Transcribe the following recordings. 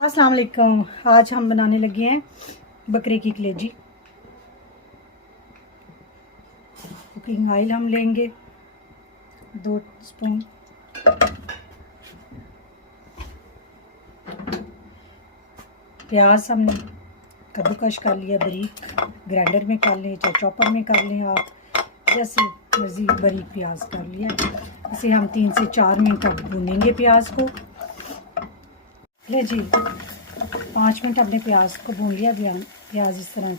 अस्सलाम वालेकुम। आज हम बनाने लगे हैं बकरे की कलेजी। कुकिंग ऑयल हम लेंगे 2 स्पून। प्याज हमने कद्दूकश कर लिया, बारीक ग्राइंडर में कर लें, चाहे चॉपर में कर लें, आप जैसे मर्जी बारीक प्याज कर लिया। इसे हम 3 से 4 मिनट तक भूनेंगे प्याज को। ले जी 5 मिनट हमने प्याज को भून लिया। प्याज इस तरह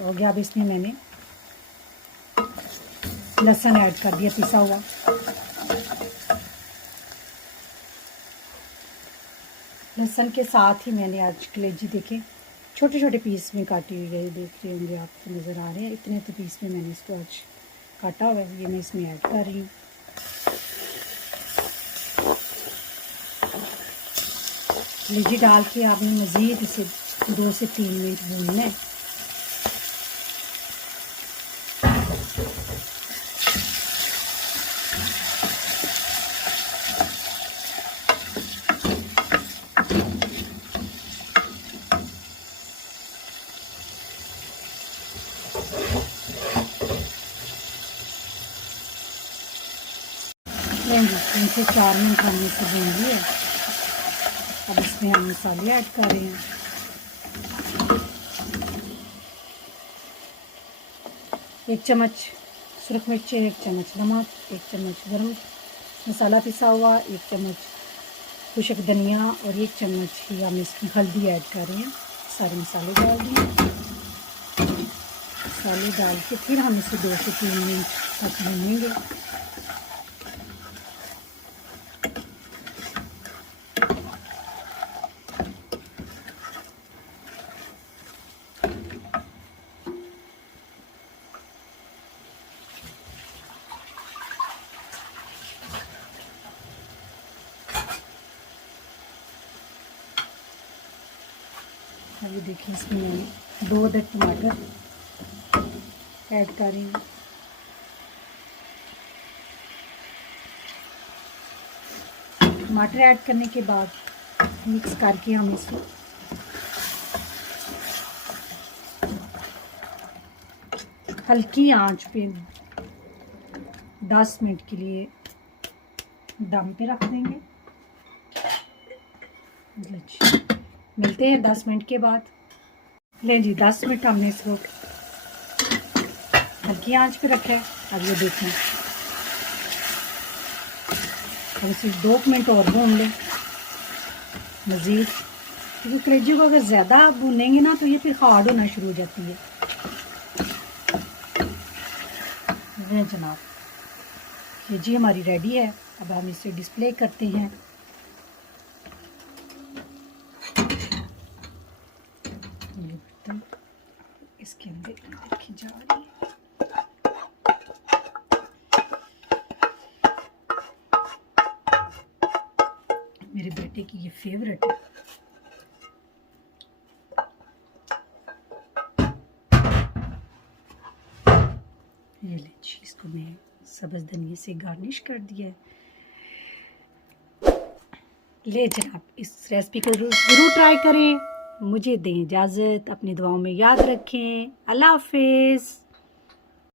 हो गया। अब इसमें मैंने लहसुन ऐड कर दिया, पिसा हुआ। लहसुन के साथ ही मैंने आज कलेजी देखे छोटे छोटे पीस में काटी हुई है। देख रहे होंगे, आपको नज़र आ रहे हैं। इतने तो पीस में मैंने इसको आज काटा हुआ है। ये मैं इसमें ऐड कर रही हूँ। कलेजी डाल के आपने मज़ीद इसे 2 से 3 मिनट भूनना है। लेंगे 3 से 4 मिनट हमने इसे भून लिए। अब इसमें हम मसाले ऐड कर रहे हैं। एक चम्मच सुरख मिर्च, 1 चम्मच नमक, 1 चम्मच गरम मसाला पिसा हुआ, 1 चम्मच खुशक धनिया और 1 चम्मच ही हम इसमें हल्दी ऐड कर रहे हैं। सारे मसाले डाल दिए। मसाले डाल के फिर हम इसे 2 से 3 मिनट तक भूनेंगे। अभी देखिए, इसमें मैंने 2 अदद टमाटर ऐड कर रही हूँ। टमाटर ऐड करने के बाद मिक्स करके हम इसको हल्की आंच पे 10 मिनट के लिए दम पे रख देंगे। मिलते हैं 10 मिनट के बाद। लें जी 10 मिनट हमने इसको हल्की आंच पे रखा है। अब ये देखें, अब इसे 2 मिनट और भून लें मज़ीद, क्योंकि कलेजी को अगर ज़्यादा भूनेंगे ना तो ये फिर हार्ड होना शुरू हो जाती है। जनाब, कलेजी हमारी रेडी है। अब हम इसे डिस्प्ले करते हैं। ये बर्तन इसके अंदर रखी जा रही है। मेरे बेटे की ये फेवरेट है। ये लीजिए, इसको मैं सब्ज़ धनिया से गार्निश कर दिया है। ले जनाब, इस रेसिपी को ज़रूर ट्राई करें। मुझे दें इजाज़त। अपनी दुआओं में याद रखें। अल्लाह हाफ़िज़।